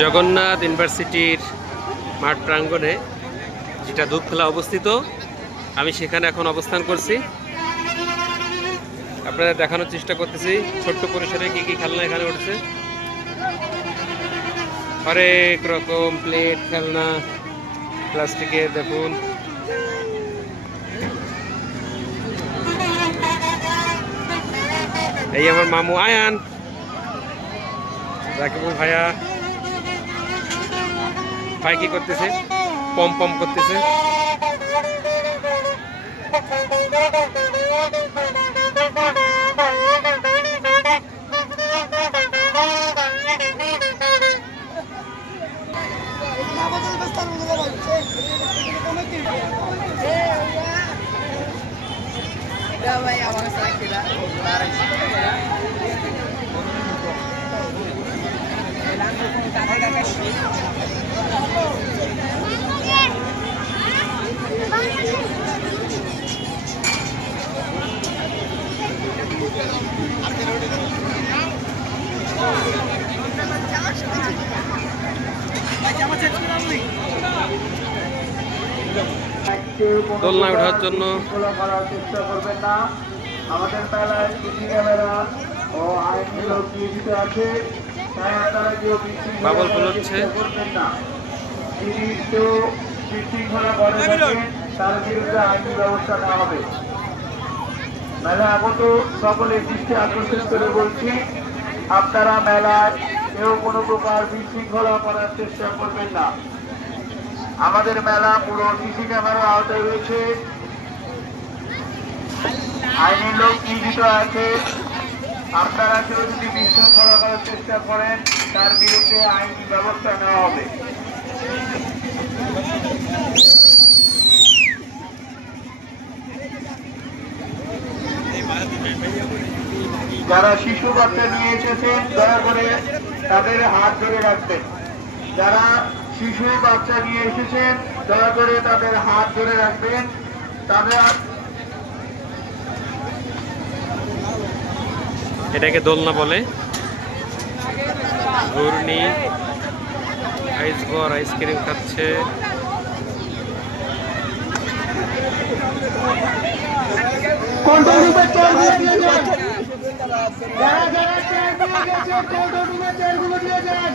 জগন্নাথ ইউনিভার্সিটির মাঠ প্রাঙ্গণে যেটা দুধখোলা অবস্থিত, আমি সেখানে এখন অবস্থান করছি। আপনাদের দেখানোর চেষ্টা করতেছি ছোট্ট পরিসরে কি কি খেলনা এখানে উঠছে। হরেক রকম প্লেট, খেলনা, প্লাস্টিকের। দেখুন, এই আমার মামু আয়ান, রাকিবুল ভাইয়া ভাই কি করতেছে, পম পম করতেছে। দোলনায় ওঠার জন্য চেষ্টা করবেন না। আমাদের মেলায় সিসি ক্যামেরা ও আইনি লোক নিয়োজিত আছে, তাই আপনারা কেউ বাবল ফুলচ্ছে। করবেন না। যিনি কেউ বিশৃঙ্খলা করে থাকেন তার বিরুদ্ধে আইনি ব্যবস্থা নেওয়া হবে। মেলা আগত সকলে দৃষ্টি আকর্ষণ করে বলছি, আপনারা মেলায় কেউ কোনো প্রকার বিশৃঙ্খলা করার চেষ্টা করবেন না। আমাদের মেলা পুরো সিসি ক্যামেরার আওতায় রয়েছে, আইনি লোক নিয়োজিত আছে। আপনারা কেউ যদি বিশৃঙ্খলা করার চেষ্টা করেন তার বিরুদ্ধে আইনি ব্যবস্থা নেওয়া হবে। যারা শিশু বাচ্চা নিয়ে এসেছেন দয়া করে তাদের হাত ধরে রাখবেন। যারা শিশু বাচ্চা নিয়ে এসেছেন দয়া করে তাদের হাত ধরে রাখবেন। তাদের এটাকে দোলনা বলে। ঘূর্ণি, আইসবর আইসক্রিম খাচ্ছে। কন্ট্রোল রুমে চেয়ারগুলো দিয়ে যান। যারা যারা চেয়ার দিয়ে গেছে কন্ট্রোল রুমে চেয়ারগুলো দিয়ে যান।